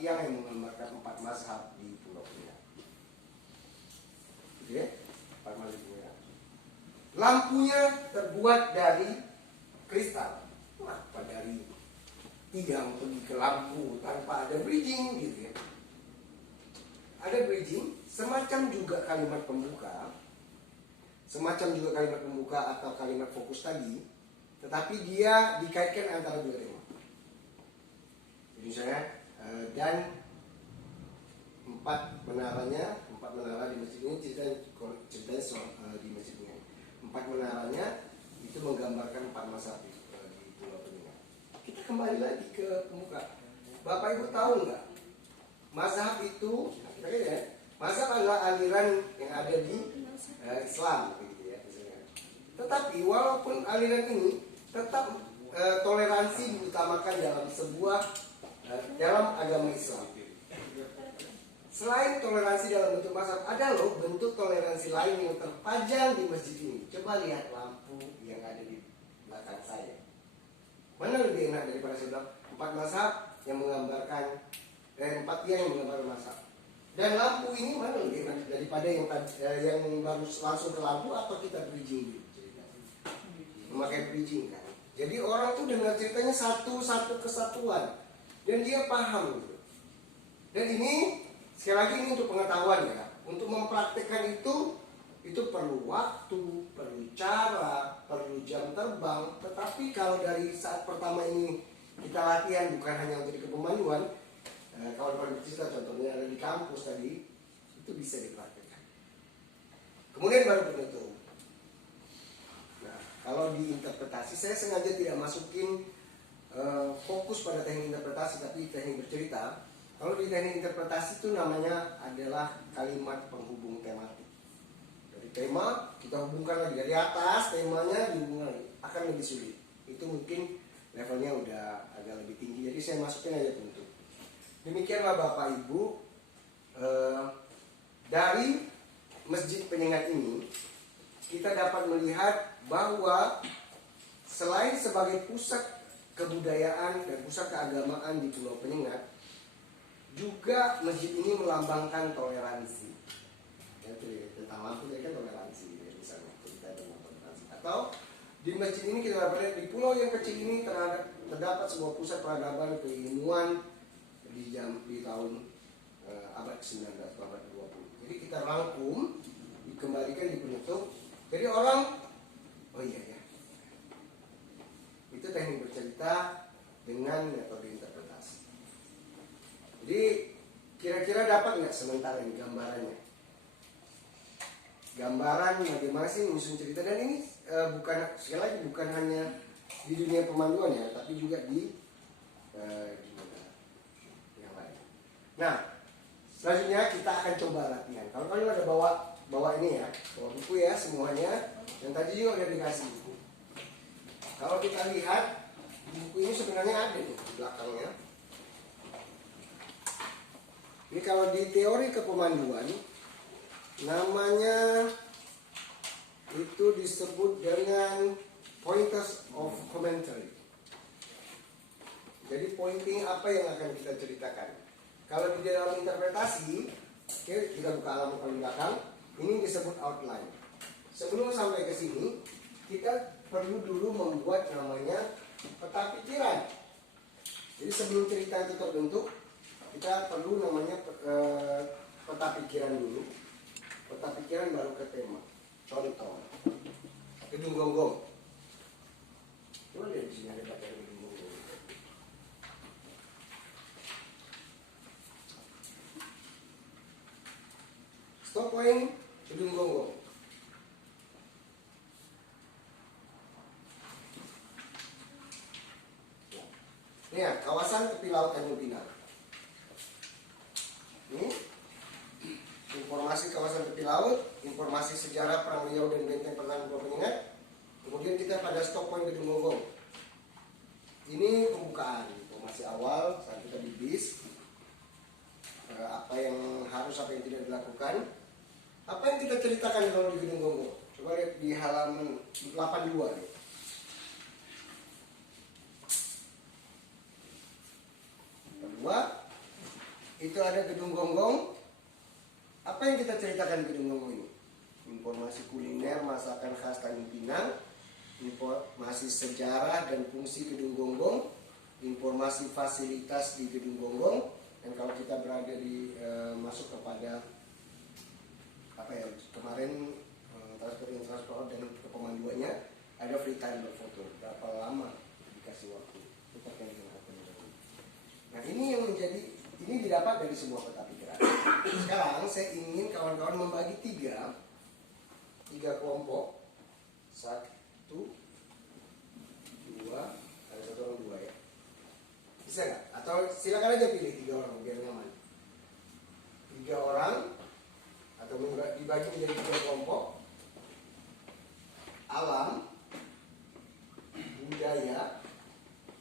tiang yang menggambarkan 4 mazhab di Pulau Penyengat. Oke, 4 mazhab di Penyengat. Lampunya terbuat dari kristal. Kenapa dari tiang pergi ke lampu tanpa ada bridging gitu ya? Ada bridging, semacam juga kalimat pembuka atau kalimat fokus tadi, tetapi dia dikaitkan antara dua tema. Jadi misalnya dan 4 menara di masjid ini ceritanya soal di masjid ini. 4 menaranya itu menggambarkan 4 mazhab di Pulau Penyengat. Kita kembali lagi ke pembuka. Bapak Ibu tahu nggak? Mazhab itu, kita lihat ya, mazhab adalah aliran yang ada di Islam, gitu ya. Tetapi walaupun aliran ini tetap toleransi diutamakan dalam agama Islam. Selain toleransi dalam bentuk mazhab, ada loh bentuk toleransi lain yang terpajang di masjid ini. Coba lihat lampu yang ada di belakang saya. Mana lebih enak daripada saya bilang 4 mazhab yang menggambarkan 4 tiang yang menggambarkan mazhab. Dan lampu ini mana lebih enak daripada yang baru langsung ke lampu atau kita bridging gitu ceritanya. Memakai bridging kan. Jadi orang tuh dengar ceritanya satu kesatuan dan dia paham gitu. Dan ini sekali lagi ini untuk pengetahuan ya. Untuk mempraktikkan itu perlu waktu, perlu cara, perlu jam terbang. Tetapi kalau dari saat pertama ini kita latihan bukan hanya untuk di kepemanduan, kawan-kawan bercerita contohnya ada di kampus tadi, itu bisa dipraktikkan. Kemudian baru penutup. Nah, kalau di interpretasi saya sengaja tidak masukin fokus pada teknik interpretasi, tapi teknik bercerita. Kalau di teknik interpretasi itu namanya adalah kalimat penghubung tematik. Dari tema kita hubungkan lagi dari atas, temanya dihubungkan lagi, akan lebih sulit. Itu mungkin levelnya udah agak lebih tinggi. Jadi saya masukin aja penutup. Demikianlah Bapak Ibu, dari Masjid Penyengat ini kita dapat melihat bahwa selain sebagai pusat kebudayaan dan pusat keagamaan di Pulau Penyengat, juga masjid ini melambangkan toleransi. Ya, tentang lampu tadi kan toleransi, ya, misalnya kita tentang toleransi. Atau di masjid ini kita dapat lihat di pulau yang kecil ini terdapat sebuah pusat peradaban keilmuan di tahun abad 19 abad 20. Jadi kita rangkum, dikembalikan di penutup. Jadi orang, oh iya ya, itu teknik bercerita dengan metode interpretasi. Jadi kira-kira dapat nggak sementara ini gambarannya? Gambaran bagaimana sih menyusun cerita, dan ini sekali lagi bukan hanya di dunia pemanduan ya, tapi juga di yang lain. Nah, selanjutnya kita akan coba latihan. Kalau kalian ada bawa ini ya, bawa buku ya semuanya. Yang tadi juga udah dikasih buku. Kalau kita lihat buku ini sebenarnya ada nih di belakangnya. Ini kalau di teori kepemanduan namanya itu disebut dengan pointers of commentary. Jadi pointing apa yang akan kita ceritakan. Kalau di dalam interpretasi, oke, kita buka halaman paling belakang, ini disebut outline. Sebelum sampai ke sini, kita perlu dulu membuat namanya peta pikiran. Jadi sebelum cerita itu terbentuk, kita perlu namanya peta pikiran dulu. Peta pikiran baru ke tema. Contoh, gedung gonggong. Coba lihat di sini ada bagian gedung gonggong. Stop point gedung gonggong. Ini ya, kawasan tepi laut Tanjung Pinang. Ini informasi kawasan tepi laut, informasi sejarah Perang Riau dan Benteng Pertahanan Pulau Penyengat. Kemudian kita pada stop point gedung gonggong. Ini pembukaan, informasi awal saat kita di bis. Apa yang harus, apa yang tidak dilakukan. Apa yang kita ceritakan kalau di gedung gonggong. Coba lihat di halaman 82 nih. Kedua, itu ada gedung gonggong. Apa yang kita ceritakan di gedung gonggong ini? Informasi kuliner masakan khas Tanjung Pinang, informasi sejarah dan fungsi gedung gonggong, informasi fasilitas di gedung gonggong, dan kalau kita berada di masuk kepada apa ya kemarin transport dan ke pemanduannya ada free time berfoto, berapa lama dikasih waktu itu terkait dengan apa yang ada. Nah ini yang menjadi ini didapat dari sebuah peta pikiran. Sekarang saya ingin kawan-kawan membagi tiga kelompok, 1, 2, ada 1 orang 2 ya, bisa nggak? Atau silakan aja pilih 3 orang biar nyaman. 3 orang atau dibagi menjadi 3 kelompok: alam, budaya,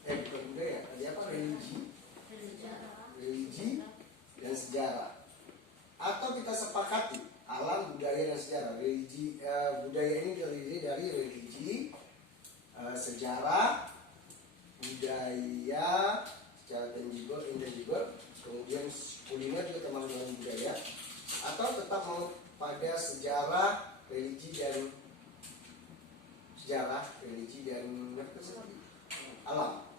bukan budaya, tadi apa? Religi dan sejarah. Atau kita sepakati alam, budaya, dan sejarah. Budaya ini terdiri dari religi, sejarah, budaya, secara tangible, intangible, kemudian kuliner juga termasuk dalam budaya. Atau tetap mau pada sejarah, religi, dan alam. Sejarah, religi, dan alam.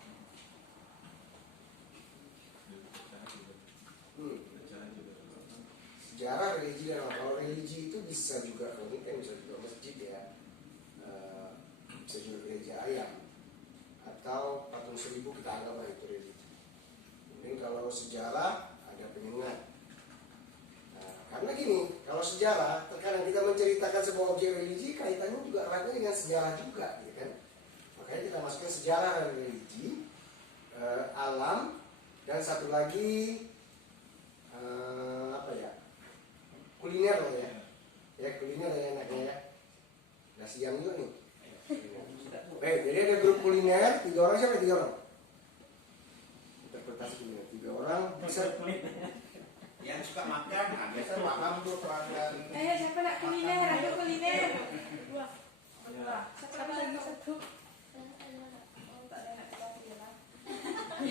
Kalau religi itu bisa juga, kalau ini kan bisa juga masjid ya, bisa juga gereja ayam, atau patung 1000 kita anggap itu religi. Kemudian kalau sejarah ada penyengat. Nah, karena gini, kalau sejarah terkadang kita menceritakan sebuah objek religi kaitannya juga eratnya dengan sejarah juga, gitu kan? Makanya kita masukkan sejarah dan religi, alam, dan satu lagi apa ya? Kuliner lah ya. Ya kuliner yang enaknya ya. Udah siang juga nih. Baik, jadi ada grup kuliner, 3 orang, siapa 3 orang? Interpretasi kuliner, 3 orang bisa yang suka makan, nah biasa paham tuh pelanggan. Siapa nak kuliner? Ada kuliner. Siapa lagi satu?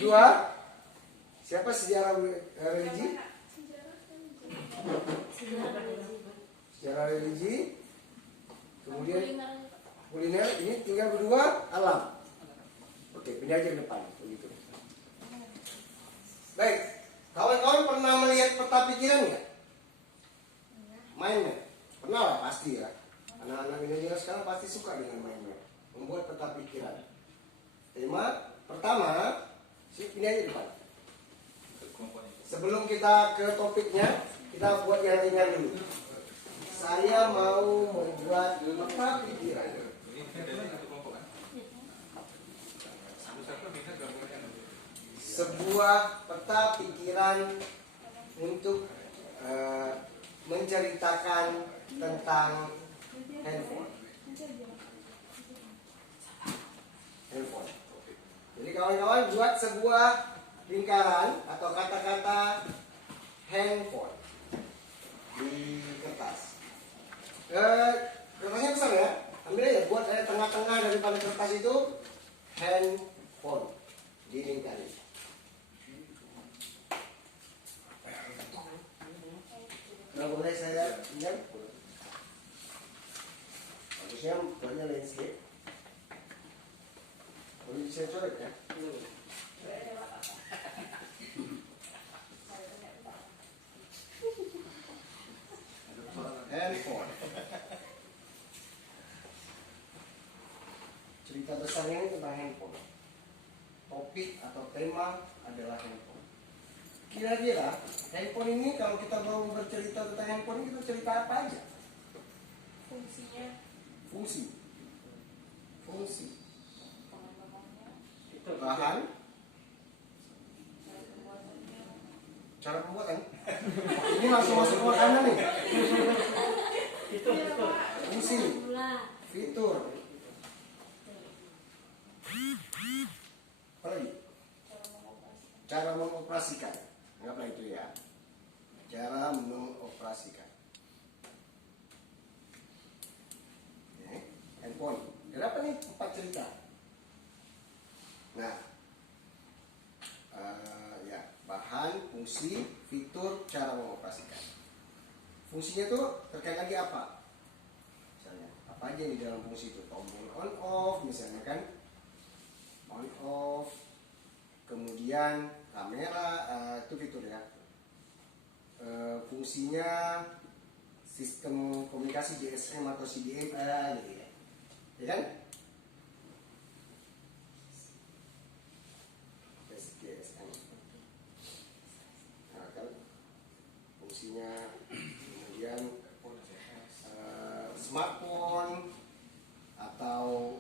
Dua. Siapa sejarah religi? Sejarah religi. Kemudian kuliner, ini tinggal berdua alam. Oke, pindah aja ke depan begitu. Baik, kawan-kawan pernah melihat peta pikiran nggak? Main-main? Pernah lah pasti ya. Anak-anak milenial sekarang pasti suka dengan main-main, membuat peta pikiran. Tema pertama, pindah aja ke depan. Sebelum kita ke topiknya, kita buat yang ringan dulu. Saya mau membuat peta pikiran. Sebuah peta pikiran untuk menceritakan tentang handphone. Jadi kawan-kawan buat sebuah lingkaran atau kata-kata handphone di kertas. Kertasnya besar ya, ambil aja, buat ada tengah-tengah daripada kertas itu handphone dilingkarin. Nah, boleh saya pinjam? Bagusnya banyak landscape. Boleh bisa coret ya? Handphone. Cerita besarnya ini tentang handphone. Topik atau tema adalah handphone. Kira-kira handphone ini kalau kita mau bercerita tentang handphone ini kita cerita apa aja? Fungsinya. Fungsi. Bahan. Cara pembuatan. Ini langsung masuk makanan nih. Fungsi. Fitur. Apa lagi? Cara mengoperasikan. Anggaplah itu ya. Cara mengoperasikan. Oke. Handphone. Kenapa nih 4 cerita? Nah, ya bahan, fungsi, fitur, cara mengoperasikan. Fungsinya tuh terkait lagi apa? Misalnya, apa aja yang di dalam fungsi itu? Tombol on off misalnya kan, on off. Kemudian kamera, itu fitur ya. Fungsinya sistem komunikasi GSM atau CDMA gitu ya. Ya kan? GSM. Nah, kan fungsinya kemudian smartphone atau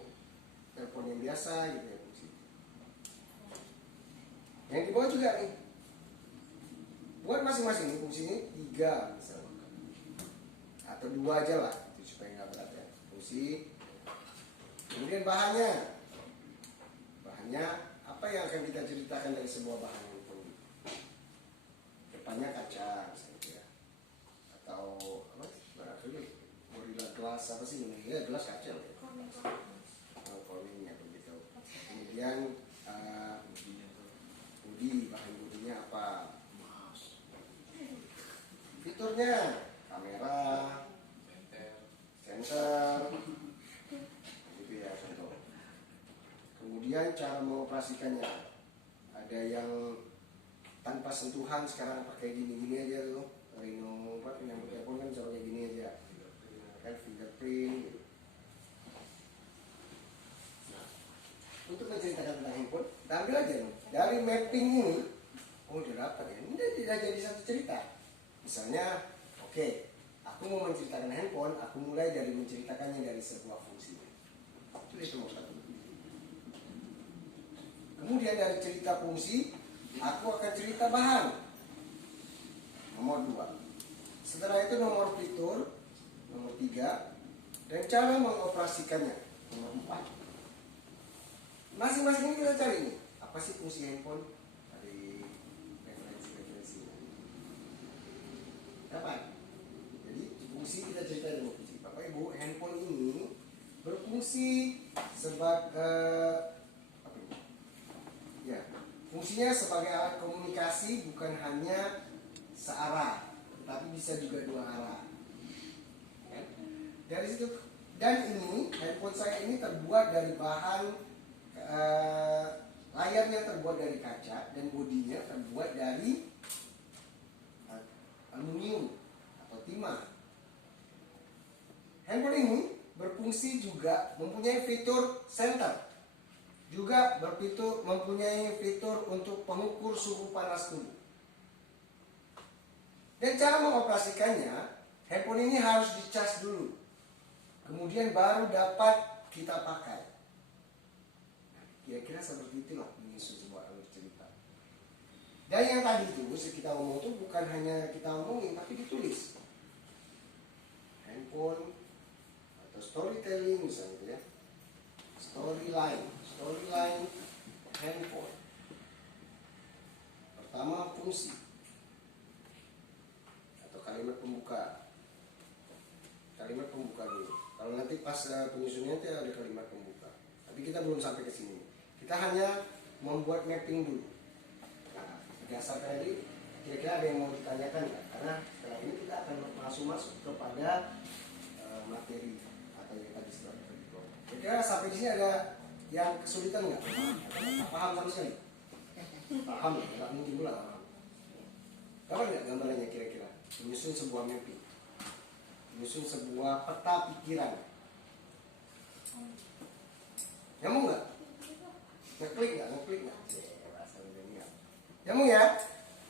telepon yang biasa gitu ya fungsi. Yang di bawah juga nih. Buat masing-masing ini fungsinya 3 misalnya. Atau 2 aja lah, itu supaya nggak berat ya. Fungsi. Kemudian bahannya. Bahannya apa yang akan kita ceritakan dari sebuah bahan handphone? Depannya kaca misalnya ya. Atau apa? Barangkali Gorilla Glass apa sih ini? Ya gelas kaca ya. Formingnya begitu. Kemudian bodi, bahan bodinya apa? Fiturnya kamera, sensor, gitu ya contoh. Kemudian cara mengoperasikannya, ada yang tanpa sentuhan sekarang pakai gini-gini aja tuh. Reno apa yang telepon kan bisa pakai gini aja, kan fingerprint. Gitu. Nah, untuk menceritakan tentang handphone, kita ambil aja nih dari mapping ini. Oh udah dapat ya, ini tidak jadi satu cerita. Misalnya, oke, aku mau menceritakan handphone, aku mulai dari menceritakannya dari sebuah fungsi. Itu nomor 1. Kemudian dari cerita fungsi, aku akan cerita bahan. Nomor 2. Setelah itu nomor fitur, nomor 3, dan cara mengoperasikannya. Nomor 4. Masing-masing ini kita cari nih, apa sih fungsi handphone? Dari referensi-referensinya. Dapat. Jadi fungsi kita cerita dulu fungsi. Bapak Ibu, handphone ini berfungsi sebagai apa ini? Ya, fungsinya sebagai alat komunikasi bukan hanya searah, tapi bisa juga 2 arah. Ya. Dari situ dan ini handphone saya ini terbuat dari bahan layarnya terbuat dari kaca dan bodinya terbuat dari aluminium atau timah. Handphone ini berfungsi juga mempunyai fitur center, juga mempunyai fitur untuk pengukur suhu panas tubuh. Dan cara mengoperasikannya, handphone ini harus dicas dulu, kemudian baru dapat kita pakai. Kira-kira seperti itulah menyusun sebuah alur cerita. Dan yang tadi itu kita ngomong itu bukan hanya kita ngomongin, tapi ditulis. Handphone atau storytelling misalnya ya. Storyline handphone. Pertama fungsi atau kalimat pembuka. Kalimat pembuka dulu. Kalau nanti pas penyusunnya itu ada kalimat pembuka. Tapi kita belum sampai ke sini. Kita hanya membuat mapping dulu. Nah, berdasarkan ini, kira-kira ada yang mau ditanyakan nggak? Karena setelah ini kita akan langsung masuk kepada materi atau yang tadi sudah kita. Kira-kira sampai di sini ada yang kesulitan nggak? Paham sama sekali? Paham ya? Nggak mungkin pula paham. Dapat nggak gambarannya kira-kira? Menyusun sebuah mapping, menyusun sebuah peta pikiran. Nyambung nggak? Ngeklik nggak? Nyambung ya?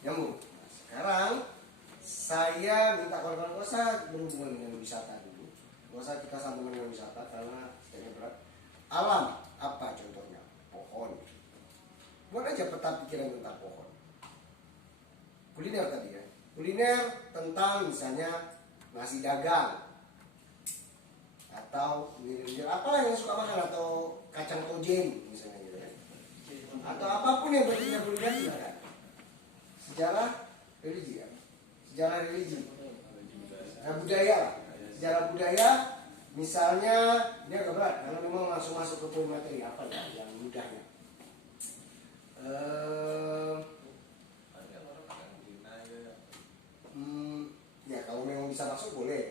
Nyambung. Nah, sekarang saya minta kawan-kawan nggak usah berhubungan dengan wisata dulu, nggak usah kita sambungkan dengan wisata karena kayaknya berat. Alam apa contohnya? Pohon. Buat aja peta pikiran tentang pohon. Kuliner tadi ya. Kuliner tentang misalnya nasi dagang atau apalah yang suka makan atau kacang tojen misalnya gitu kan. Atau apapun yang berkaitan kuliner silakan. Sejarah religi ya. Sejarah religi. Budaya lah. Sejarah budaya misalnya ini agak berat karena memang langsung masuk ke poin materi apa ya yang mudahnya.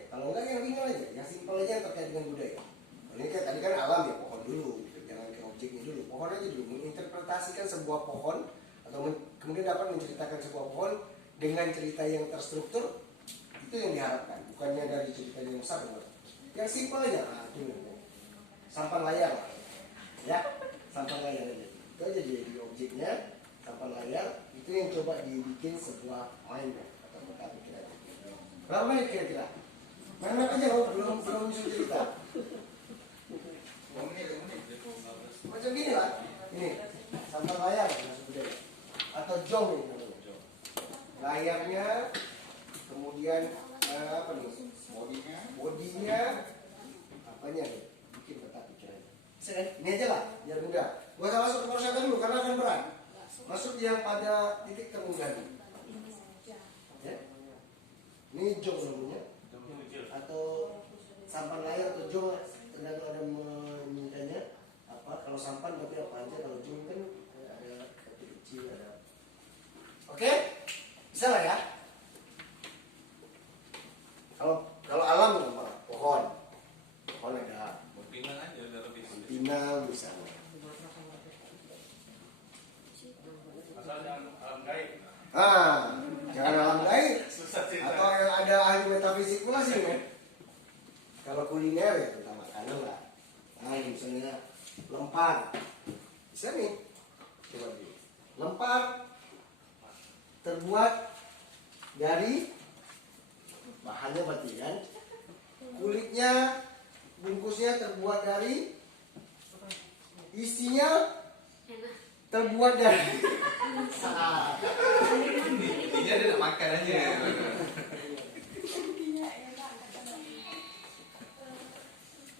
kalau enggak yang ringan aja, yang simpel aja yang terkait dengan budaya. Ini kan tadi kan alam ya, pohon dulu, gitu. Jangan ke objeknya dulu, pohon aja dulu. Menginterpretasikan sebuah pohon atau kemudian dapat menceritakan sebuah pohon dengan cerita yang terstruktur, itu yang diharapkan, bukannya dari cerita yang besar. Yang simpel aja, nah, itu sampan layar, ya, sampan layar aja. Itu aja jadi objeknya, sampan layar. Itu yang coba dibikin sebuah mind atau peta pikiran. Berapa menit kira-kira? Main-main aja loh, belum bisa cerita. Macam gini lah, ini sampan layar maksudnya, atau jong ini namanya. Layarnya, kemudian apa nih? Bodinya, apanya nih? Bikin peta pikiran. Ini aja lah, biar mudah. Gua usah masuk ke persatuan dulu karena akan berat. Masuk yang pada titik kemudahan. Ya? Ini jong namanya, atau sampan layar atau jong, tergantung ada memintanya apa. Kalau sampan berarti apa aja, kalau jong kan ada kecil ada. Oke? Bisa lah ya? Kalau alam apa? Pohon ada pinang misalnya. Jangan alam gaib atau yang ada ahli metafisik pula sih ya. Kalau kuliner ya tentang makanan lah. Nah misalnya lempar, bisa nih. Coba dulu. Lempar terbuat dari bahannya berarti kan, kulitnya, bungkusnya terbuat dari, isinya terbuat dari. Intinya dia nak makan aja.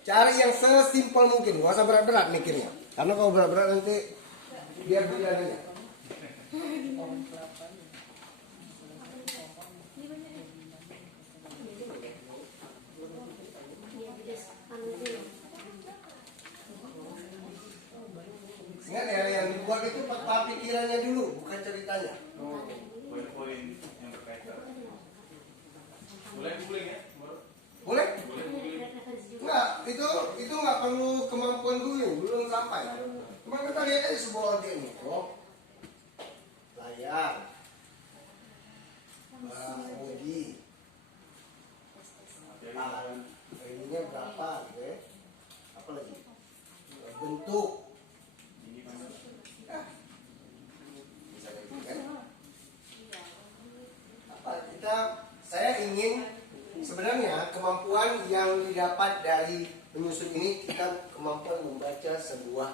Cari yang sesimpel mungkin, gak usah berat-berat mikirnya. Karena kalau berat-berat nanti biar bilangannya. Ingat ya, yang dibuat itu peta pikirannya dulu, bukan ceritanya. Poin-poin yang berkaitan. Boleh ya? Boleh? Enggak, itu nggak perlu kemampuan dulu, belum sampai. Cuma kita lihat aja sebuah objek ini. Oh, layar, bodi, ininya berapa, gitu ya? Apa lagi? Bentuk. Ya. Bisa kayak gitu kan? Saya ingin sebenarnya kemampuan yang didapat dari menyusun ini, kita kemampuan membaca sebuah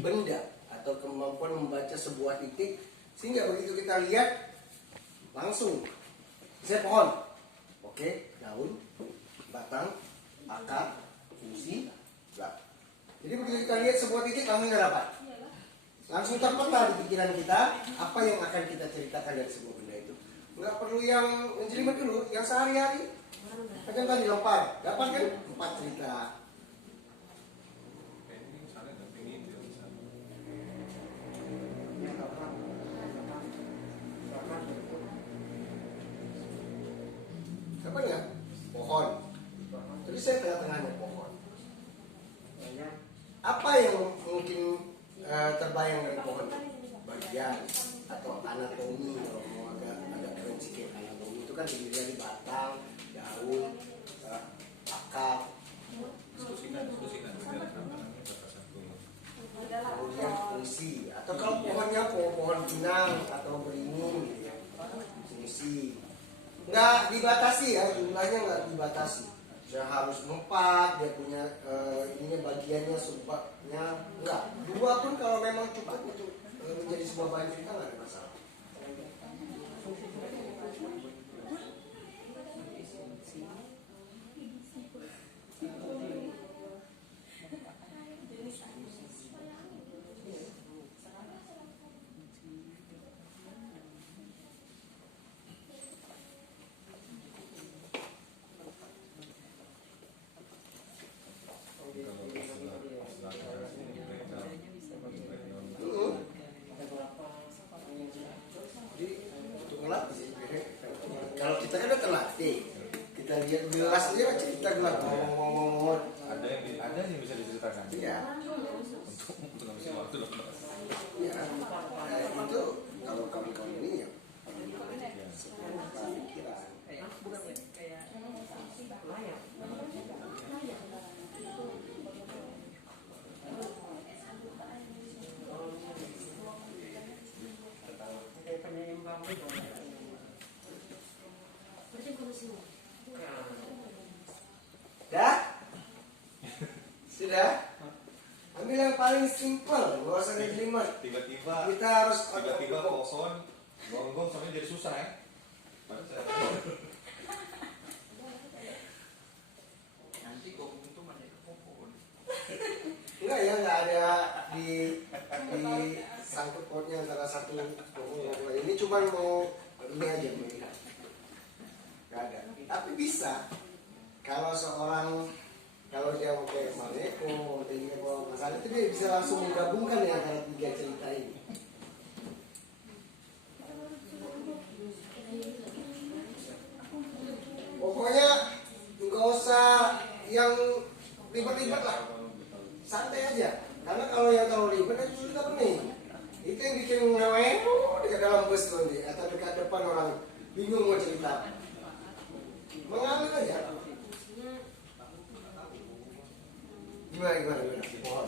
benda atau kemampuan membaca sebuah titik, sehingga begitu kita lihat langsung saya pohon, oke, daun, batang, akar, fungsi, belakang. Jadi begitu kita lihat sebuah titik langsung kita dapat, langsung terpeta di pikiran kita apa yang akan kita ceritakan dari sebuah benda itu. Nggak perlu yang jelimet dulu, yang sehari-hari. Macam tadi lempar, dapat kan 4 cerita. Dapat nggak? Pohon. Jadi saya tengah-tengahnya pohon. Apa yang mungkin terbayang dari pohon? Bagian atau anatomi, kalau mau agak keren sedikit, anatomi itu kan terdiri dari batang, daun, akar, kemudian fungsi. Atau kalau pohonnya pohon pinang atau beringin, gitu ya, fungsi. Nggak dibatasi ya, jumlahnya nggak dibatasi. Saya harus 4, dia punya ininya bagiannya, subbabnya enggak. 2 pun kalau memang cukup untuk menjadi sebuah bahan cerita nggak ada masalah. Kalau kita kan udah terlatih, kita kita lihat gelas dia cerita gelas ngomong. Ada yang bisa diceritakan. Iya. Untuk menghabiskan waktu loh. Iya. Itu kalau kamu ini ya. Pikiran. Dah? Sudah? Ambil yang paling simpel, gak usah jelimet. Tiba-tiba Kita harus pohon gonggong sampai jadi susah ya. Nanti gonggong itu mana ke pohon. enggak ya, enggak ada di sangkut pautnya antara satu gonggong lain. Ini cuma mau ini aja melihat. Enggak ada. Tapi bisa. Kalau dia mau kayak Maneko, dia mau masalah itu dia bisa langsung menggabungkan ya antara tiga cerita ini. Pokoknya nggak usah yang ribet-ribet lah, santai aja. Karena kalau yang terlalu ribet itu sudah pening. Itu yang bikin namanya dekat dalam bus nanti atau dekat depan orang bingung mau cerita. Mengalir aja. Gimana? Pohon.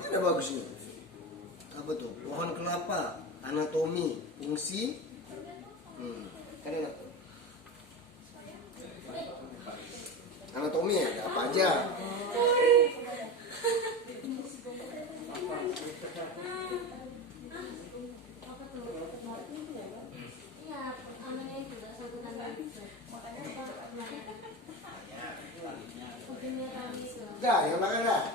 Ada bagusnya. Apa tuh? Pohon kelapa, anatomi, fungsi. Kan enak tuh. Anatomi ada apa aja? Dah, yang makan dah.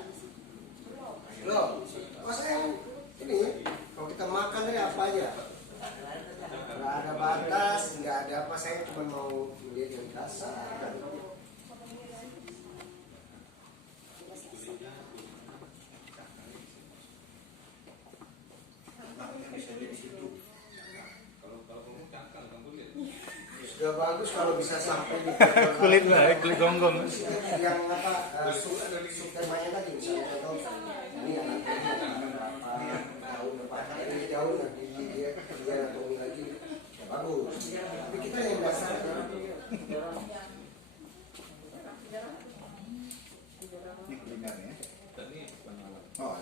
Loh, masa yang ini? Kalau kita makan dari apa aja? Nggak ada batas, nggak ada apa. Saya cuma mau melihat yang dasar. Sudah bagus kalau bisa sampai di Kulit baik, kulit gonggong. yang apa subtemanya tadi misalnya contoh ini anak daun nanti dia anatomi lagi ya bagus. Tapi kita yang dasar Ini kuliner ya. Tadi Oh,